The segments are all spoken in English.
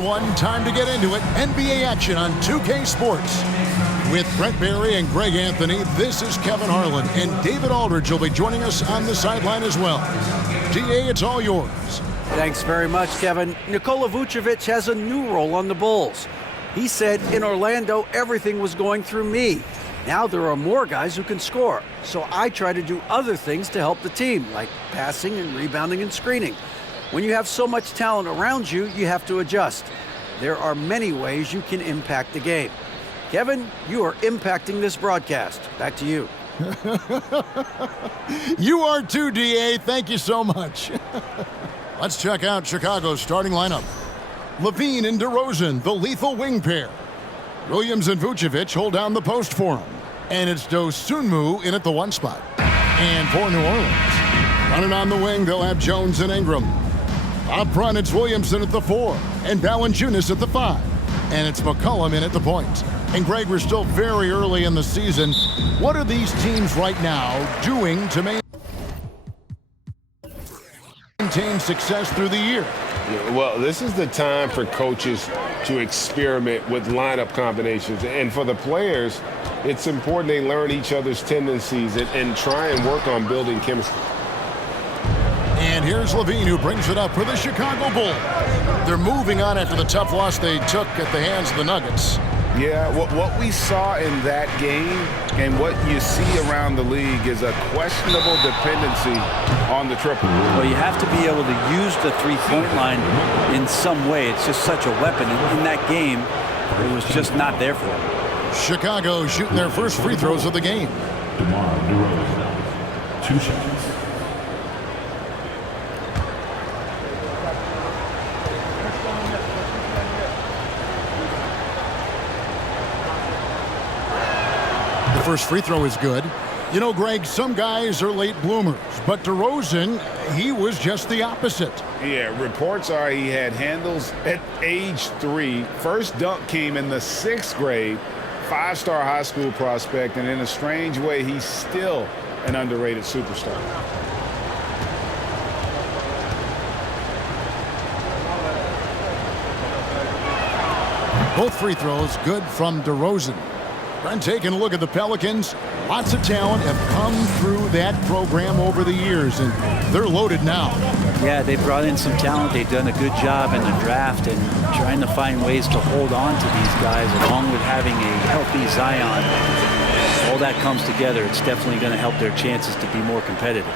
One time to get into it. NBA action on 2K Sports. With Brent Barry and Greg Anthony, this is Kevin Harlan, and David Aldridge will be joining us on the sideline as well. DA, it's all yours. Thanks very much, Kevin. Nikola Vucevic has a new role on the Bulls. He said in Orlando, everything was going through me. Now there are more guys who can score, so I try to do other things to help the team, like passing and rebounding and screening. When you have so much talent around you, you have to adjust. There are many ways you can impact the game. Kevin, you are impacting this broadcast. Back to you. You are too, DA. Thank you so much. Let's check out Chicago's starting lineup. LaVine and DeRozan, the lethal wing pair. Williams and Vucevic hold down the post for him. And it's Dosunmu in at the 1 spot. And for New Orleans, running on the wing, they'll have Jones and Ingram. Up front, it's Williamson at the 4, and Valanciunas at the 5. And it's McCollum in at the point. And Greg, we're still very early in the season. What are these teams right now doing to maintain success through the year? Well, this is the time for coaches to experiment with lineup combinations. And for the players, it's important they learn each other's tendencies and try and work on building chemistry. And here's LaVine, who brings it up for the Chicago Bulls. They're moving on after the tough loss they took at the hands of the Nuggets. Yeah, what we saw in that game and what you see around the league is a questionable dependency on the triple. Well, you have to be able to use the three-point line in some way. It's just such a weapon. In that game, it was just not there for them. Chicago shooting their first free throws of the game. DeMar DeRozan, 2 shots. First free throw is good. You know, Greg, some guys are late bloomers, but DeRozan, he was just the opposite. Yeah, reports are he had handles at age 3. First dunk came in the 6th grade. 5-star high school prospect, and in a strange way, he's still an underrated superstar. Both free throws good from DeRozan. And taking a look at the Pelicans, lots of talent have come through that program over the years, and they're loaded now. Yeah, they brought in some talent. They've done a good job in the draft and trying to find ways to hold on to these guys, along with having a healthy Zion. All that comes together. It's definitely going to help their chances to be more competitive.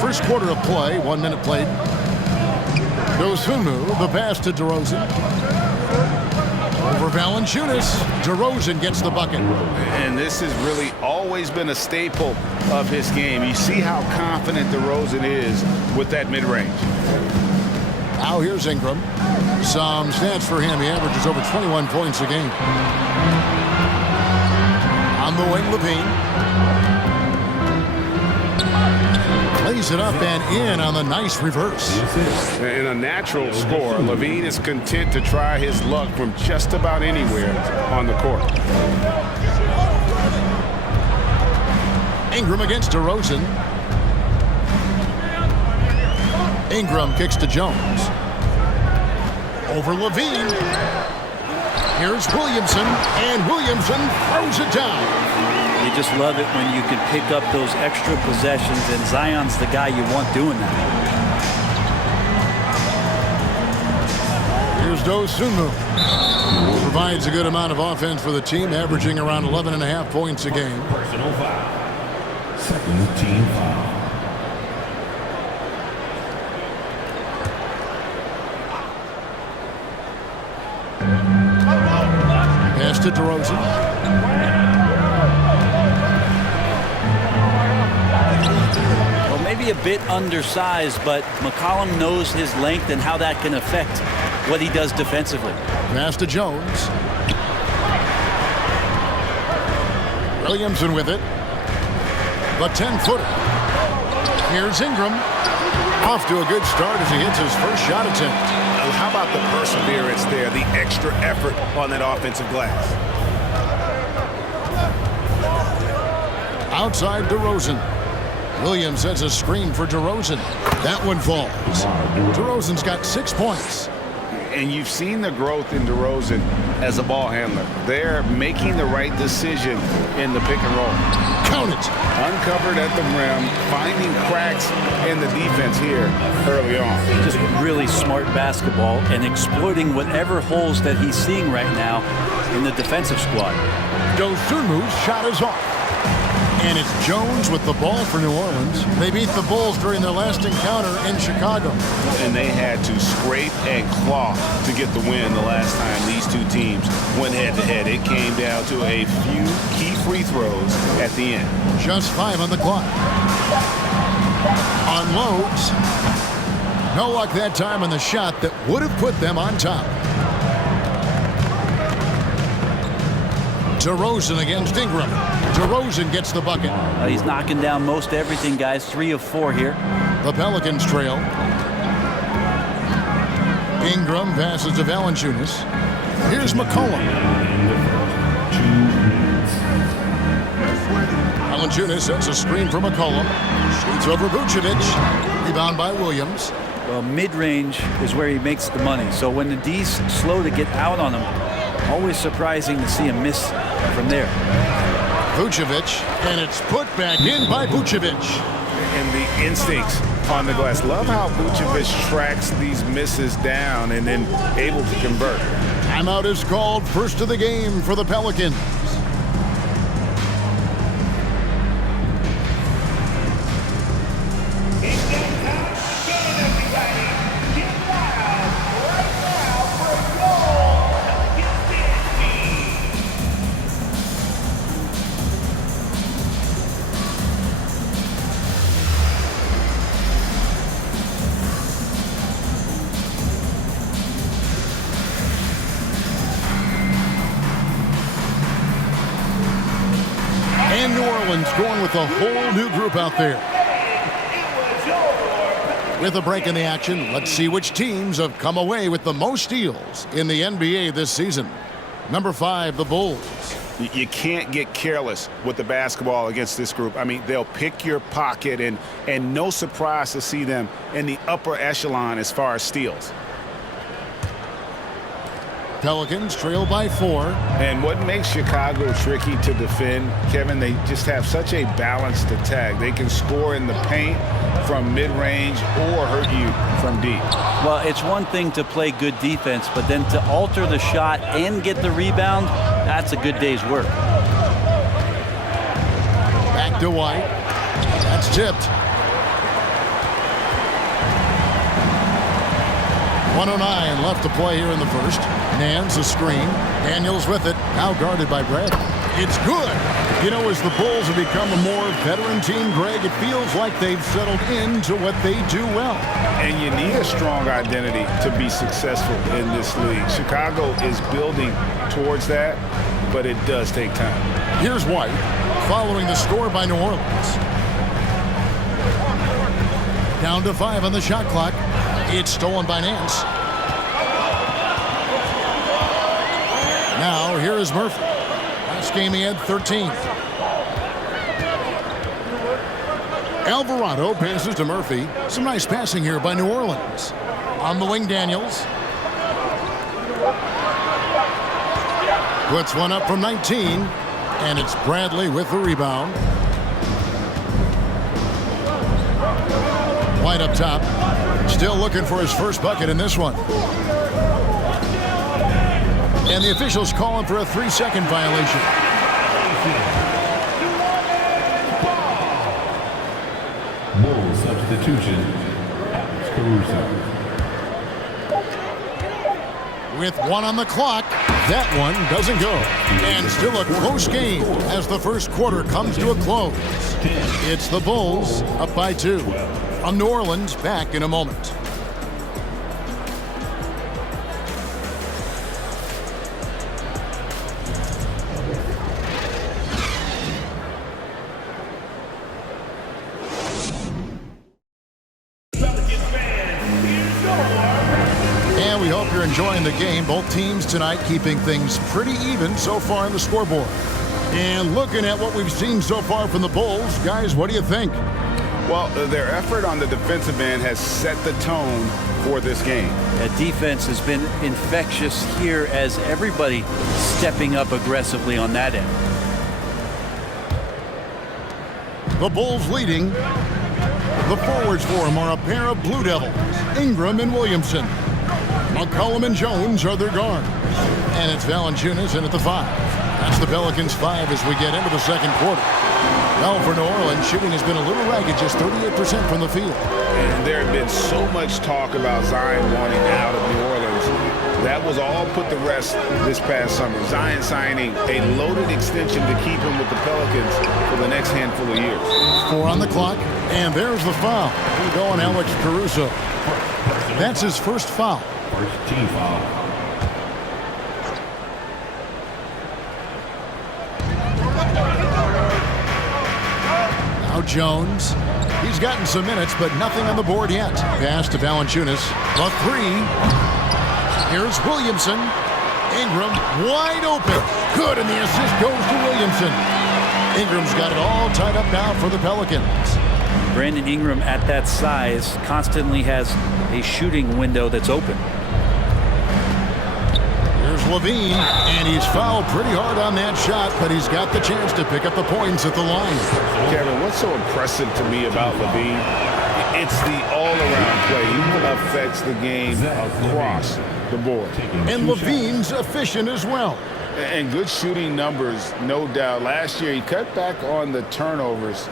First quarter of play, 1 minute played. Dosunmu, the pass to DeRozan. Over Valanciunas, DeRozan gets the bucket. And this has really always been a staple of his game. You see how confident DeRozan is with that mid-range. Now here's Ingram. Some stats for him. He averages over 21 points a game. On the wing, LaVine. Plays it up and in on the nice reverse. In a natural score, LaVine is content to try his luck from just about anywhere on the court. Ingram against DeRozan. Ingram kicks to Jones. Over LaVine. Here's Williamson, and Williamson throws it down. You just love it when you can pick up those extra possessions, and Zion's the guy you want doing that. Here's Dosunmu. Provides a good amount of offense for the team, averaging around 11.5 points a game. Personal foul. Second team foul. Pass to DeRozan. Maybe a bit undersized, but McCollum knows his length and how that can affect what he does defensively. Pass to Jones. Williamson with it. The 10-footer. Here's Ingram. Off to a good start as he hits his first shot attempt. How about the perseverance there, the extra effort on that offensive glass? Outside DeRozan. Williams sets a screen for DeRozan. That one falls. DeRozan's got 6 points. And you've seen the growth in DeRozan as a ball handler. They're making the right decision in the pick and roll. Count it. Uncovered at the rim, finding cracks in the defense here early on. Just really smart basketball and exploiting whatever holes that he's seeing right now in the defensive squad. Dosunmu's shot is off. And it's Jones with the ball for New Orleans. They beat the Bulls during their last encounter in Chicago. And they had to scrape and claw to get the win the last time these two teams went head-to-head. It came down to a few key free throws at the end. Just 5 on the clock. Unloads. No luck that time on the shot that would have put them on top. DeRozan against Ingram. DeRozan gets the bucket. He's knocking down most everything, guys. 3 of 4 here. The Pelicans trail. Ingram passes to Valanciunas. Here's McCollum. Valanciunas sets a screen for McCollum. Shoots over Vucevic. Rebound by Williams. Well, mid-range is where he makes the money. So when the D's slow to get out on him, always surprising to see him miss from there. Vucevic, and it's put back in by Vucevic. And the instincts on the glass. Love how Vucevic tracks these misses down and then able to convert. Timeout is called. First of the game for the Pelicans. And New Orleans going with a whole new group out there. With a break in the action, let's see which teams have come away with the most steals in the NBA this season. Number 5, the Bulls. You can't get careless with the basketball against this group. I mean, they'll pick your pocket, and no surprise to see them in the upper echelon as far as steals. Pelicans trail by 4. And what makes Chicago tricky to defend, Kevin, they just have such a balanced attack. They can score in the paint from mid-range or hurt you from deep. Well, it's one thing to play good defense, but then to alter the shot and get the rebound, that's a good day's work. Back to White. That's tipped. 109 left to play here in the first. Nance a screen. Daniels with it. Now guarded by Brad. It's good. You know, as the Bulls have become a more veteran team, Greg, it feels like they've settled into what they do well. And you need a strong identity to be successful in this league. Chicago is building towards that, but it does take time. Here's White following the score by New Orleans. Down to 5 on the shot clock. It's stolen by Nance. Now here is Murphy. Last game he had 13. Alvarado passes to Murphy. Some nice passing here by New Orleans. On the wing, Daniels. Puts one up from 19. And it's Bradley with the rebound. White up top. Still looking for his first bucket in this one. And the officials calling for a 3-second violation. Bull substitution. Caruso. With 1 on the clock, that one doesn't go. And still a close game as the first quarter comes to a close. It's the Bulls up by 2. From New Orleans, back in a moment. And we hope you're enjoying the game. Both teams tonight keeping things pretty even so far on the scoreboard. And looking at what we've seen so far from the Bulls, guys, what do you think? Well, their effort on the defensive end has set the tone for this game. That defense has been infectious here as everybody stepping up aggressively on that end. The Bulls leading. The forwards for them are a pair of Blue Devils, Ingram and Williamson. McCollum and Jones are their guards. And it's Valanciunas in at the 5. That's the Pelicans 5 as we get into the second quarter. Well, for New Orleans, shooting has been a little ragged, just 38% from the field. And there had been so much talk about Zion wanting out of New Orleans. That was all put to rest this past summer. Zion signing a loaded extension to keep him with the Pelicans for the next handful of years. 4 on the clock, and there's the foul. Going Alex Caruso. That's his first foul. First team foul. Now Jones. He's gotten some minutes, but nothing on the board yet. Pass to Valanciunas. The 3. Here's Williamson. Ingram wide open. Good, and the assist goes to Williamson. Ingram's got it all tied up now for the Pelicans. Brandon Ingram at that size constantly has a shooting window that's open. Here's Levine, and he's fouled pretty hard on that shot, but he's got the chance to pick up the points at the line. Kevin, what's so impressive to me about Levine? It's the all-around play. He affects the game across the board. And Levine's efficient as well. And good shooting numbers, no doubt. Last year, he cut back on the turnovers.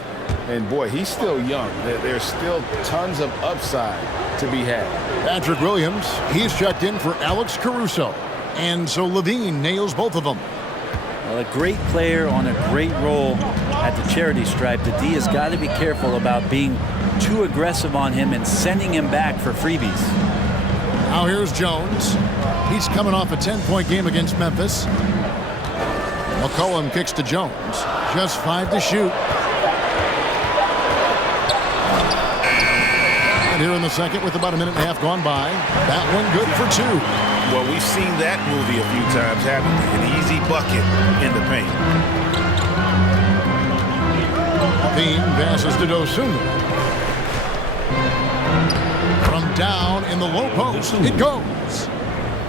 And, boy, he's still young. There's still tons of upside to be had. Patrick Williams, he's checked in for Alex Caruso. And so Levine nails both of them. Well, a great player on a great role at the charity stripe. The D has got to be careful about being too aggressive on him and sending him back for freebies. Now here's Jones. He's coming off a 10-point game against Memphis. McCollum kicks to Jones. Just 5 to shoot. And here in the second with about a minute and a half gone by. That one good for 2. Well, we've seen that movie a few times, haven't we? An easy bucket in the paint. Levine passes to Dosunmu. From down in the low post, it goes.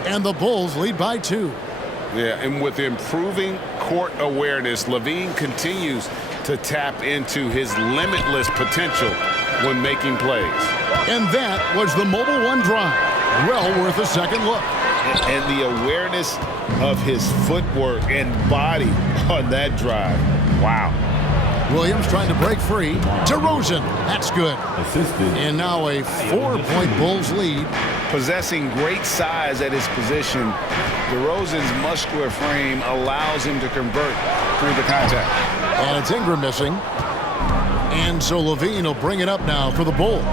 And the Bulls lead by 2. Yeah, and with improving court awareness, Levine continues to tap into his limitless potential when making plays. And that was the Mobile One drive. Well worth a second look. And the awareness of his footwork and body on that drive. Wow. Williams trying to break free. DeRozan. That's good. Assisted. And now a 4-point Bulls lead. Possessing great size at his position, DeRozan's muscular frame allows him to convert through the contact. And it's Ingram missing. And so Levine will bring it up now for the Bulls.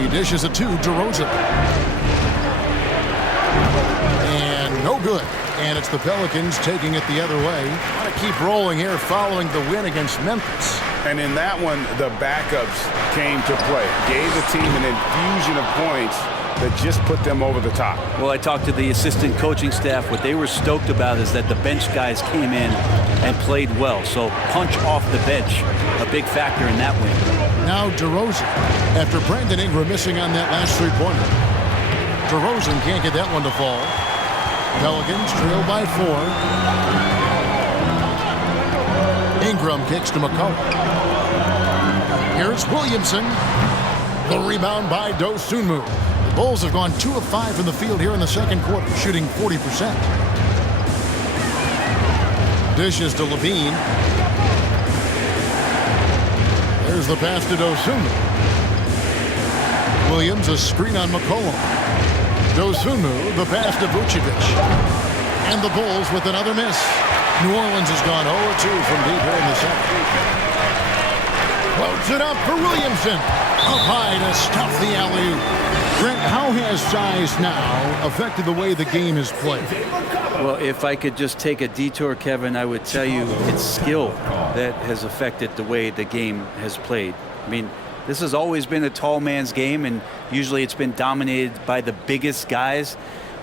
He dishes it to DeRozan. And no good. And it's the Pelicans taking it the other way. Want to keep rolling here following the win against Memphis. And in that one, the backups came to play. Gave the team an infusion of points that just put them over the top. Well, I talked to the assistant coaching staff. What they were stoked about is that the bench guys came in and played well. So punch off the bench, a big factor in that win. Now DeRozan, after Brandon Ingram missing on that last three-pointer. DeRozan can't get that one to fall. Pelicans trail by 4. Ingram kicks to McCollum. Here's Williamson. The rebound by Dosunmu. The Bulls have gone 2 of 5 from the field here in the second quarter, shooting 40%. Dishes to Levine. There's the pass to Dosunmu. Williams a screen on McCollum. Dosunmu, the pass to Vucevic. And the Bulls with another miss. New Orleans has gone 0-2 from deep here in the second. Floats it up for Williamson. Up high to stuff the alley-oop. Brent, how has size now affected the way the game is played? Well, if I could just take a detour, Kevin, I would tell you it's skill that has affected the way the game has played. I mean, this has always been a tall man's game, and usually it's been dominated by the biggest guys.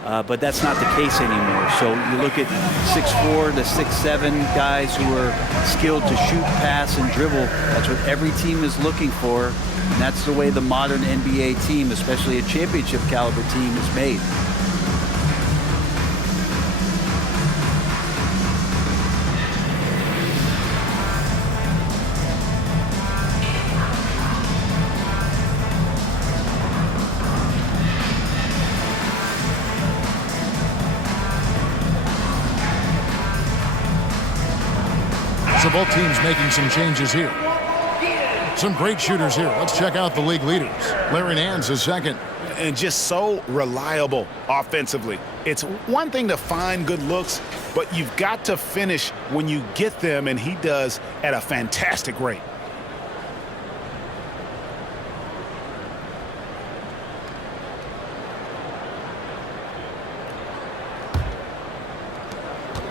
but that's not the case anymore. So you look at 6'4" to 6'7" guys who are skilled to shoot, pass, and dribble. That's what every team is looking for, and that's the way the modern NBA team, especially a championship caliber team, is made. So both teams making some changes here. Some great shooters here. Let's check out the league leaders. Larry Nance is second. And just so reliable offensively. It's one thing to find good looks, but you've got to finish when you get them, and he does at a fantastic rate.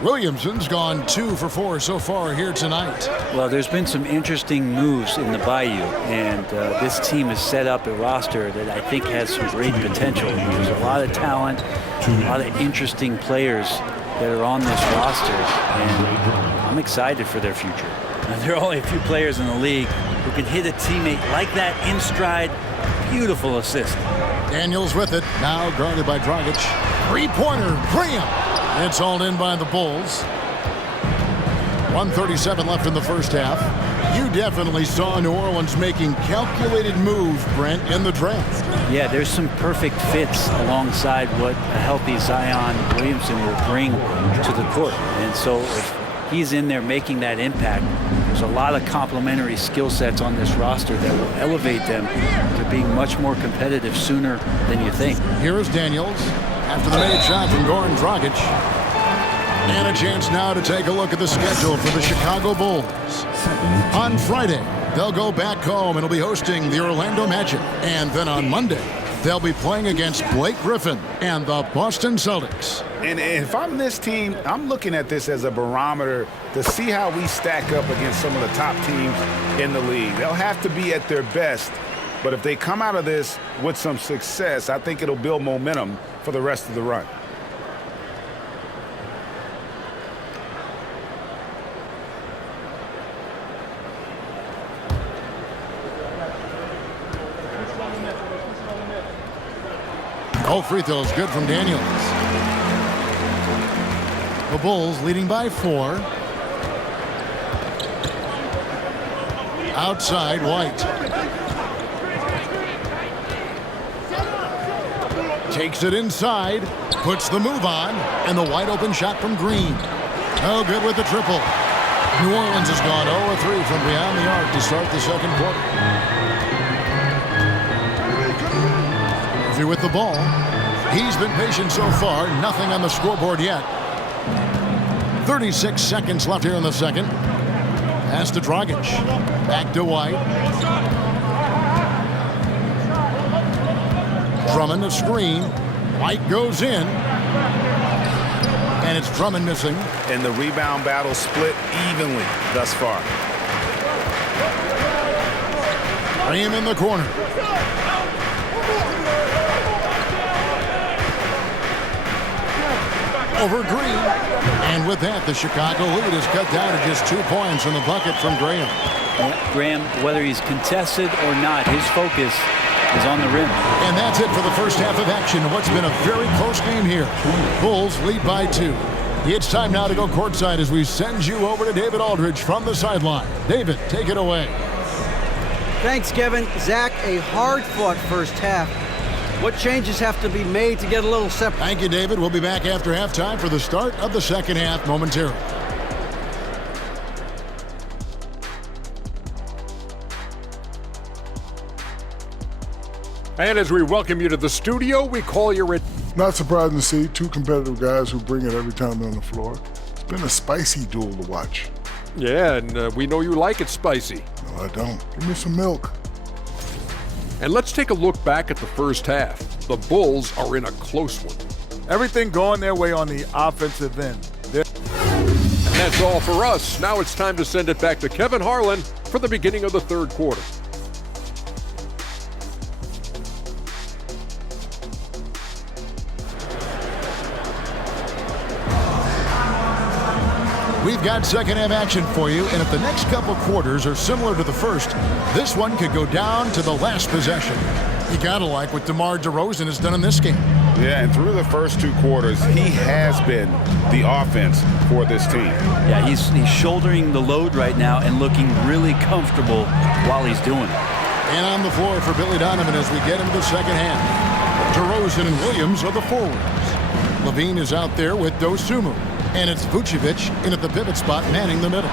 Williamson's gone 2 for 4 so far here tonight. Well, there's been some interesting moves in the Bayou, and this team has set up a roster that I think has some great potential. There's a lot of talent, a lot of interesting players that are on this roster, and I'm excited for their future. Now, there are only a few players in the league who can hit a teammate like that in stride. Beautiful assist. Daniels with it, now guarded by Dragic. Three-pointer, Graham. It's hauled in by the Bulls. 1:37 left in the first half. You definitely saw New Orleans making calculated moves, Brent, in the draft. Yeah, there's some perfect fits alongside what a healthy Zion Williamson will bring to the court. And so if he's in there making that impact, there's a lot of complementary skill sets on this roster that will elevate them to being much more competitive sooner than you think. Here is Daniels after the made shot from Goran Dragic. And a chance now to take a look at the schedule for the Chicago Bulls. On Friday, they'll go back home and will be hosting the Orlando Magic. And then on Monday, they'll be playing against Blake Griffin and the Boston Celtics. And if I'm this team, I'm looking at this as a barometer to see how we stack up against some of the top teams in the league. They'll have to be at their best, but if they come out of this with some success, I think it'll build momentum for the rest of the run. All free throws good from Daniels. The Bulls leading by 4. Outside, White. Takes it inside, puts the move on, and the wide open shot from Green. No good with the triple. New Orleans has gone 0-3 from beyond the arc to start the second quarter. Murphy with the ball. He's been patient so far, nothing on the scoreboard yet. 36 seconds left here in the second. Pass to Dragic. Back to White. Drummond a screen. White goes in. And it's Drummond missing. And the rebound battle split evenly thus far. Graham in the corner. Over Green. And with that, the Chicago lead is cut down to just 2 points in the bucket from Graham. Yeah, Graham, whether he's contested or not, his focus is on the rim. And that's it for the first half of action. What's been a very close game here. Bulls lead by 2. It's time now to go courtside as we send you over to David Aldridge from the sideline. David, take it away. Thanks, Kevin. Zach, a hard-fought first half. What changes have to be made to get a little separate? Thank you, David. We'll be back after halftime for the start of the second half momentarily. And as we welcome you to the studio, we call you at... Not surprising to see 2 competitive guys who bring it every time they're on the floor. It's been a spicy duel to watch. Yeah, and we know you like it spicy. No, I don't. Give me some milk. And let's take a look back at the first half. The Bulls are in a close one. Everything going their way on the offensive end. And that's all for us. Now it's time to send it back to Kevin Harlan for the beginning of the third quarter. We've got second half action for you, and if the next couple quarters are similar to the first, this one could go down to the last possession. You gotta like what DeMar DeRozan has done in this game. Yeah, and through the first 2 quarters, he has been the offense for this team. Yeah, he's shouldering the load right now and looking really comfortable while he's doing it. And on the floor for Billy Donovan as we get into the second half. DeRozan and Williams are the forwards. Levine is out there with Dosunmu. And it's Vucevic in at the pivot spot, manning the middle.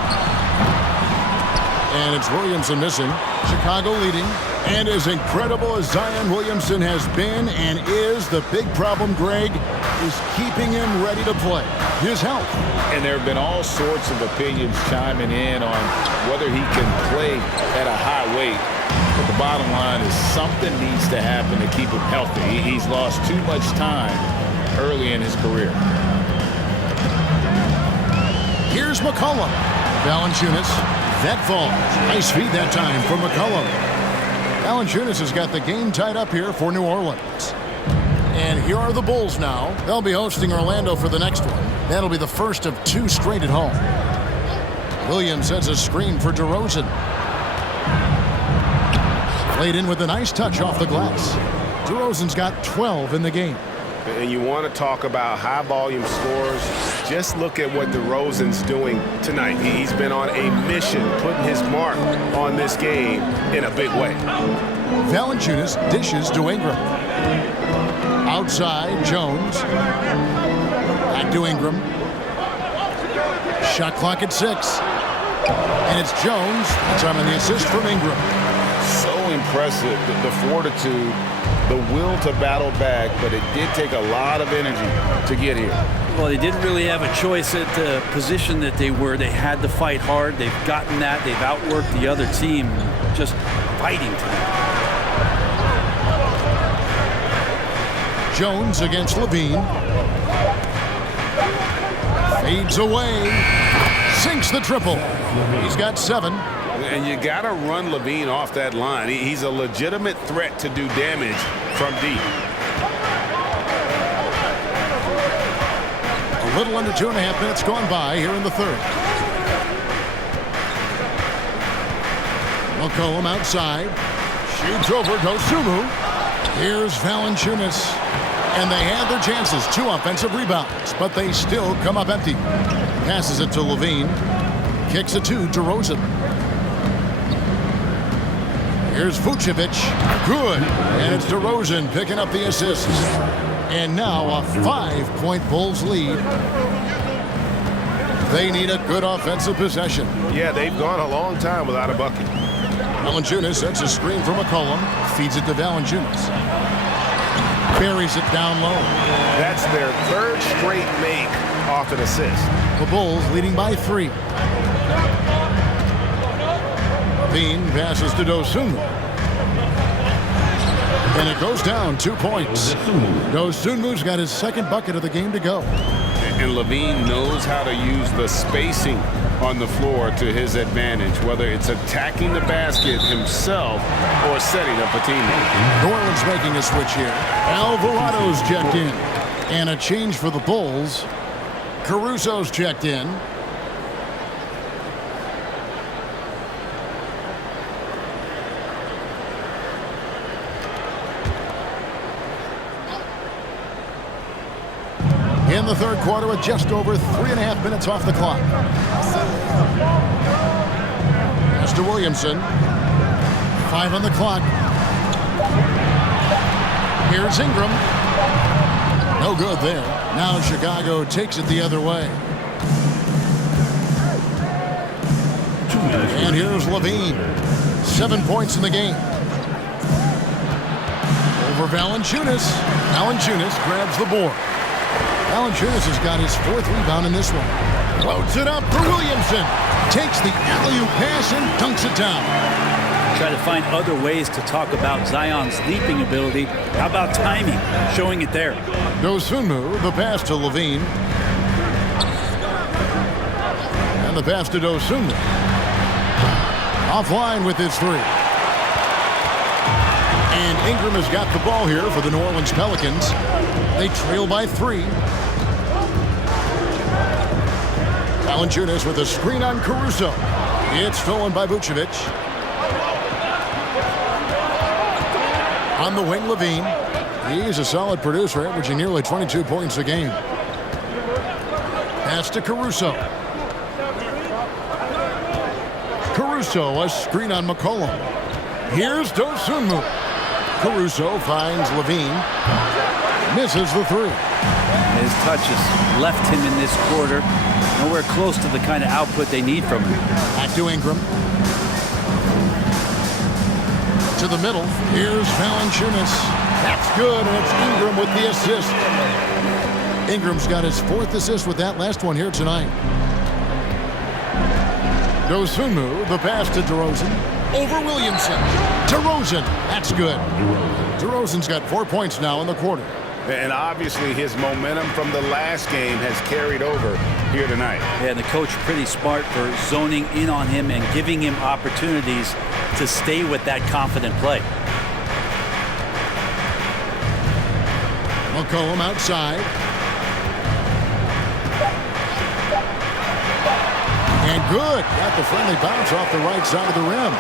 And it's Williamson missing. Chicago leading. And as incredible as Zion Williamson has been and is, the big problem, Greg, is keeping him ready to play. His health. And there have been all sorts of opinions chiming in on whether he can play at a high weight. But the bottom line is something needs to happen to keep him healthy. He's lost too much time early in his career. Here's McCollum. Valanciunas. That falls. Nice feed that time for McCollum. Valanciunas has got the game tied up here for New Orleans. And here are the Bulls now. They'll be hosting Orlando for the next one. That'll be the first of 2 straight at home. Williams sets a screen for DeRozan. Played in with a nice touch off the glass. DeRozan's got 12 in the game. And you want to talk about high-volume scores, just look at what DeRozan's doing tonight. He's been on a mission, putting his mark on this game in a big way. Valanciunas dishes to Ingram. Outside, Jones. Back to Ingram. Shot clock at 6. And it's Jones. That's on the assist from Ingram. So impressive, the fortitude, the will to battle back, but it did take a lot of energy to get here. Well, they didn't really have a choice at the position that they were. They had to fight hard. They've gotten that. They've outworked the other team, just fighting tonight. Jones against Levine. Fades away. Sinks the triple. He's got 7. And you got to run Levine off that line. He's a legitimate threat to do damage from deep. A little under 2.5 minutes gone by here in the third. McCollum outside. Shoots over Dosunmu. Here's Valanciunas. And they have their chances. 2 offensive rebounds, but they still come up empty. Passes it to Levine. Kicks it to DeRozan. Here's Vucevic. Good. And it's DeRozan picking up the assist. And now a 5-point Bulls lead. They need a good offensive possession. Yeah, they've gone a long time without a bucket. Valanciunas sets a screen for McCollum. Feeds it to Valanciunas. Buries it down low. That's their 3rd straight make off an assist. The Bulls leading by 3. Levine passes to Dosunmu. And it goes down 2 points. Dosunmu's got his 2nd bucket of the game to go. And Levine knows how to use the spacing on the floor to his advantage, whether it's attacking the basket himself or setting up a teammate. New Orleans making a switch here. Alvarado's checked in. And a change for the Bulls. Caruso's checked in. In the third quarter with just over 3.5 minutes off the clock. Pass to Williamson. 5 on the clock. Here's Ingram. No good there. Now Chicago takes it the other way. And here's Levine. 7 points in the game. Over Valanciunas. Valanciunas grabs the board. Valanciunas has got his 4th rebound in this one. Loads it up for Williamson. Takes the alley-oop pass and dunks it down. Try to find other ways to talk about Zion's leaping ability. How about timing? Showing it there. Dosunmu, the pass to Levine. And the pass to Dosunmu. Offline with his 3. And Ingram has got the ball here for the New Orleans Pelicans. They trail by 3. Valanciunas with a screen on Caruso. It's stolen by Vucevic. On the wing, Levine. He's a solid producer, averaging nearly 22 points a game. Pass to Caruso. Caruso, a screen on McCollum. Here's Dosunmu. Caruso finds Levine. Misses the three. His touches left him in this quarter nowhere close to the kind of output they need from him. Back to Ingram. To the middle. Here's Valanciunas. That's good, and it's Ingram with the assist. Ingram's got his 4th assist with that last one here tonight. Dosunmu, the pass to DeRozan. Over Williamson. DeRozan, that's good. DeRozan's got 4 points now in the quarter. And obviously his momentum from the last game has carried over here tonight. Yeah, and the coach pretty smart for zoning in on him and giving him opportunities to stay with that confident play. McCollum outside. And good. Got the friendly bounce off the right side of the rim.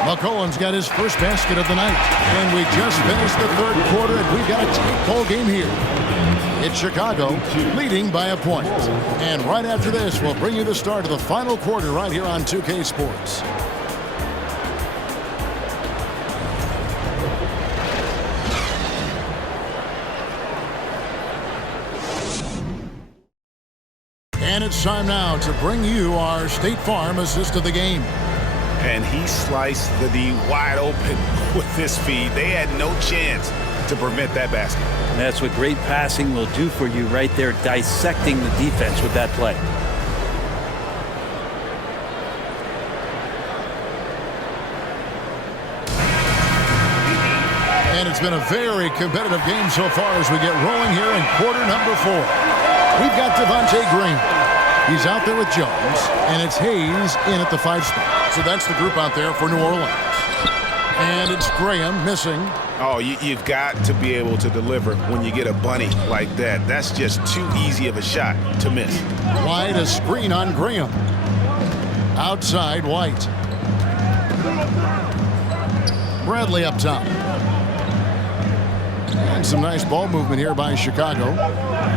McCollum's got his first basket of the night. And we just finished the 3rd quarter, and we've got a tight ball game here. It's Chicago leading by a point. And right after this, we'll bring you the start of the final quarter right here on 2K Sports. And it's time now to bring you our State Farm assist of the game. And he sliced the D wide open with this feed. They had no chance to prevent that basket. And that's what great passing will do for you right there, dissecting the defense with that play. And it's been a very competitive game so far as we get rolling here in quarter number 4. We've got Devontae Green. He's out there with Jones, and it's Hayes in at the 5 spot. So that's the group out there for New Orleans. And it's Graham missing. Oh, you've got to be able to deliver when you get a bunny like that. That's just too easy of a shot to miss. White, a screen on Graham. Outside, White. Bradley up top. And some nice ball movement here by Chicago.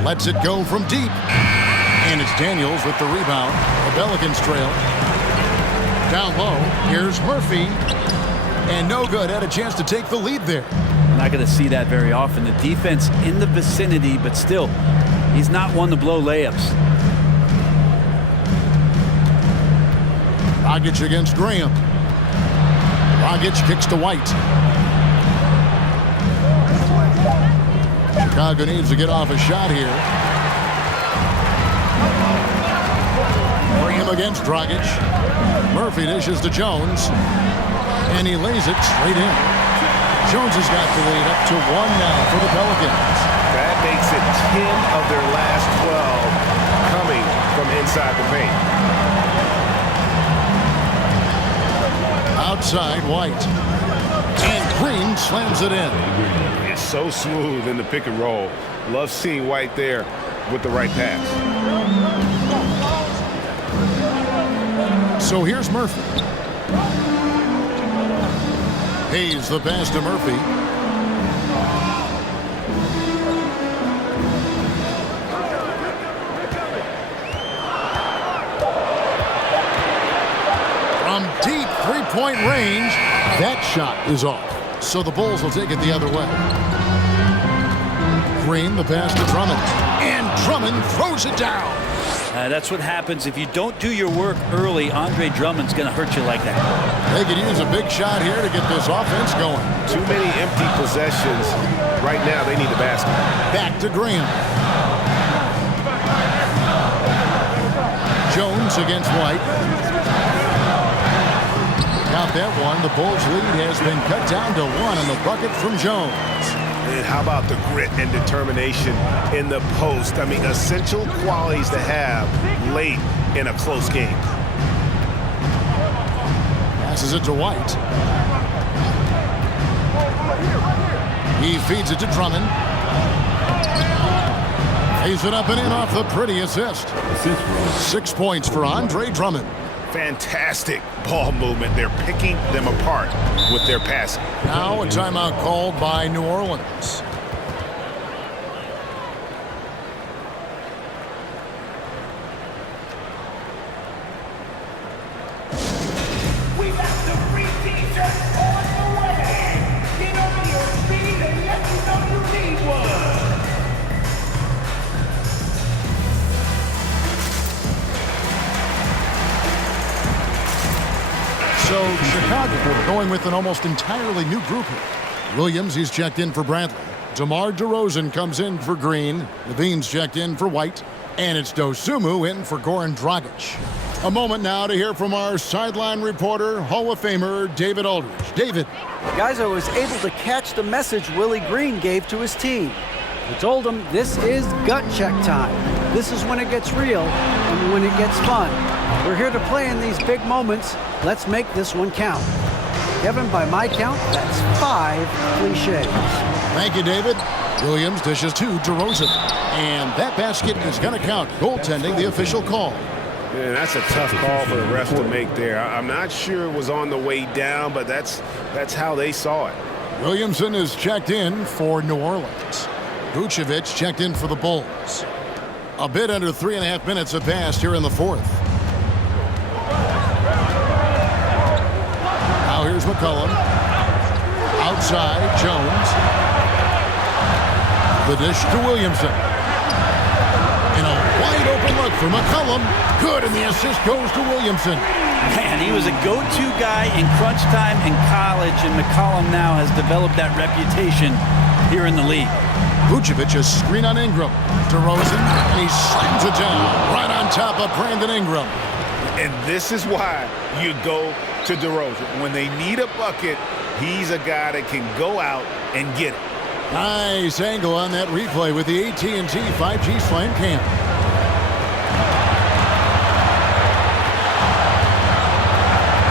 Lets it go from deep. And it's Daniels with the rebound. The Pelicans trail. Down low, here's Murphy. And no good. Had a chance to take the lead there. Not going to see that very often. The defense in the vicinity, but still, he's not one to blow layups. Dragic against Graham. Dragic kicks to White. Chicago needs to get off a shot here. Graham against Dragic. Murphy dishes to Jones. And he lays it straight in. Jones has got the lead up to 1 now for the Pelicans. That makes it 10 of their last 12 coming from inside the paint. Outside, White. And Green slams it in. It's so smooth in the pick and roll. Love seeing White there with the right pass. So here's Murphy. Hayes the pass to Murphy. From deep three-point range, that shot is off. So the Bulls will take it the other way. Green the pass to Drummond. And Drummond throws it down. That's what happens if you don't do your work early. Andre Drummond's going to hurt you like that. They could use a big shot here to get this offense going. Too many empty possessions. Right now, they need the basket. Back to Graham. Jones against White. Got that one. The Bulls' lead has been cut down to 1 on the bucket from Jones. And how about the grit and determination in the post? I mean, essential qualities to have late in a close game. Passes it to White. He feeds it to Drummond. Lays it up and in off the pretty assist. 6 points for Andre Drummond. Fantastic ball movement. They're picking them apart with their passing. Now a timeout called by New Orleans. We got the free t-shirt on the way. Get on your feet and let me know you need one. So Chicago going with an almost entirely new group here. Williams, he's checked in for Bradley. DeMar DeRozan comes in for Green. Levine's checked in for White. And it's Dosunmu in for Goran Dragic. A moment now to hear from our sideline reporter, Hall of Famer David Aldridge. David. Guys, I was able to catch the message Willie Green gave to his team. He told them this is gut check time. This is when it gets real and when it gets fun. We're here to play in these big moments. Let's make this one count. Kevin, by my count, that's 5 cliches. Thank you, David. Williams dishes to DeRozan. And that basket is going to count. Goaltending, the official call. Man, that's a tough call for the ref to make there. I'm not sure it was on the way down, but that's how they saw it. Williamson is checked in for New Orleans. Vucevic checked in for the Bulls. A bit under 3.5 minutes have passed here in the fourth. Now here's McCollum. Outside, Jones. The dish to Williamson. And a wide open look for McCollum. Good, and the assist goes to Williamson. Man, he was a go-to guy in crunch time in college, and McCollum now has developed that reputation here in the league. Vucevic, a screen on Ingram. DeRozan, and he slams it down right on top of Brandon Ingram. And this is why you go to DeRozan. When they need a bucket, he's a guy that can go out and get it. Nice angle on that replay with the AT&T 5G Slam Cam.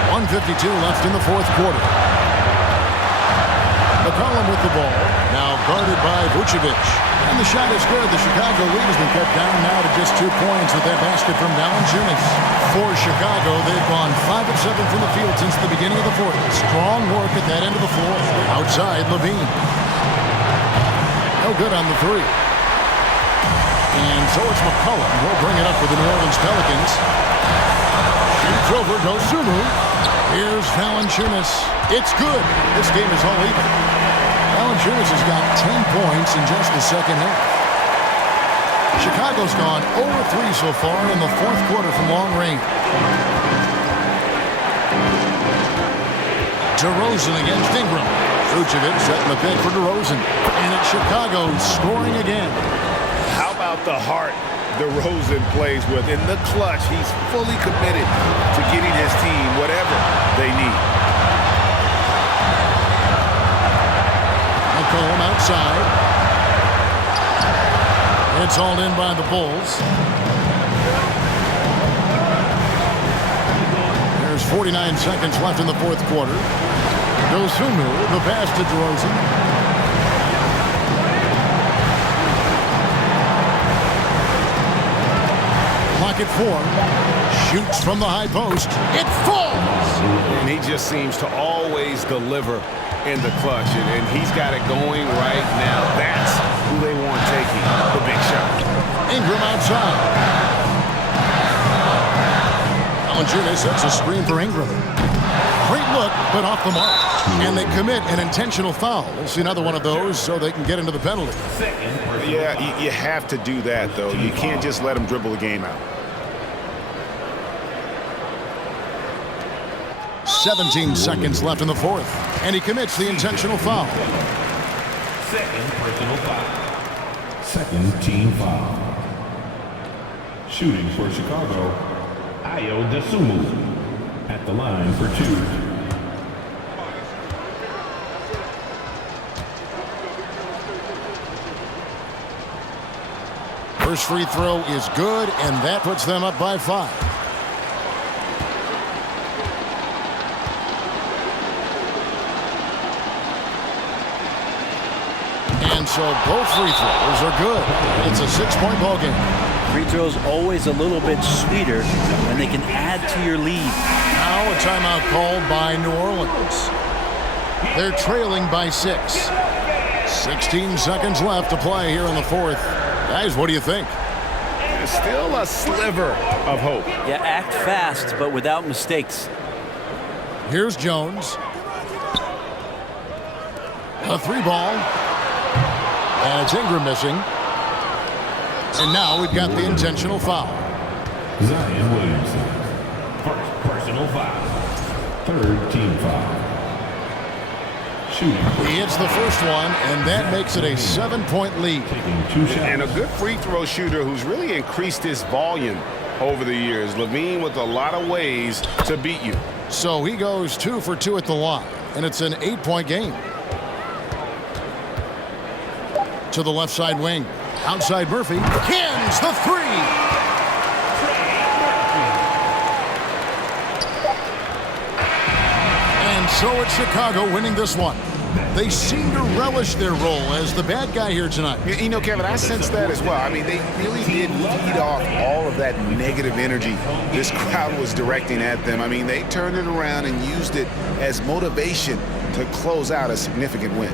.152 left in the fourth quarter. McCollum with the ball, now guarded by Vucevic. And the shot is good. The Chicago lead has been cut down now to just 2 points with that basket from Valanciunas. For Chicago, they've gone 5 of 7 from the field since the beginning of the fourth. Strong work at that end of the floor. Outside, Levine. No good on the three. And so it's McCollum. He'll bring it up for the New Orleans Pelicans. Shoots over Dosunmu. Here's Valanciunas. It's good. This game is all even. Valanciunas has got 10 points in just the second half. Chicago's gone 0-3 so far in the fourth quarter from long range. DeRozan against Ingram. Vucevic setting the pick for DeRozan. And it's Chicago scoring again. How about the heart DeRozan plays with? In the clutch, he's fully committed to getting his team whatever they need. McCollum outside. It's hauled in by the Bulls. There's 49 seconds left in the fourth quarter. Dosunmu, the pass to DeRozan. Clock at 4. Shoots from the high post. It falls! And he just seems to always deliver in the clutch, and he's got it going right now. That's who they want taking the big shot. Ingram outside. Valanciunas sets a screen for Ingram. Great look, but off the mark. And they commit an intentional foul. We'll see another one of those so they can get into the penalty. Yeah, you have to do that, though. You can't just let them dribble the game out. 17 seconds left in the fourth. And he commits the intentional foul. Second personal foul. Second team foul. Shooting for Chicago, Ayo Dosunmu at the line for 2. First free throw is good, and that puts them up by 5. And so both free throws are good. It's a 6-point ball game. Free throws always a little bit sweeter when they can add to your lead. Now a timeout called by New Orleans. They're trailing by 6. 16 seconds left to play here in the fourth. Guys, what do you think? There's still a sliver of hope. Yeah, act fast, but without mistakes. Here's Jones. A 3-ball. And it's Ingram missing. And now we've got the intentional foul. Zion Williamson. First personal foul. Third team foul. Shooting. He hits the first one, and that makes it a 7-point lead. Taking 2 shots. And a good free throw shooter who's really increased his volume over the years. LaVine with a lot of ways to beat you. So he goes 2 for 2 at the line, and it's an 8-point game. To the left side wing. Outside Murphy. Hins the 3. And so it's Chicago winning this one. They seem to relish their role as the bad guy here tonight. You know, Kevin, I sense that as well. I mean, they really did feed off all of that negative energy this crowd was directing at them. I mean, they turned it around and used it as motivation to close out a significant win.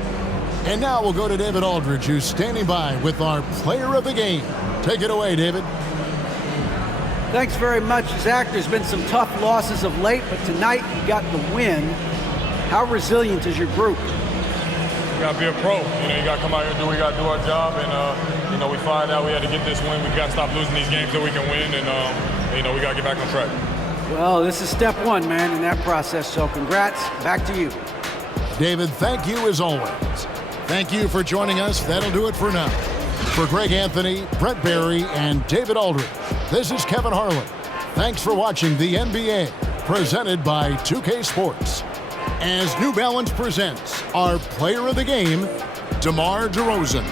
And now we'll go to David Aldridge, who's standing by with our player of the game. Take it away, David. Thanks very much, Zach. There's been some tough losses of late, but tonight you got the win. How resilient is your group? You got to be a pro. You know, you got to come out here and we got to do our job. And, you know, we find out we had to get this win. We got to stop losing these games so we can win. And, you know, we got to get back on track. Well, this is step one, man, in that process. So congrats. Back to you. David, thank you as always. Thank you for joining us. That'll do it for now. For Greg Anthony, Brett Barry, and David Aldridge, this is Kevin Harlan. Thanks for watching the NBA, presented by 2K Sports. As New Balance presents our player of the game, DeMar DeRozan.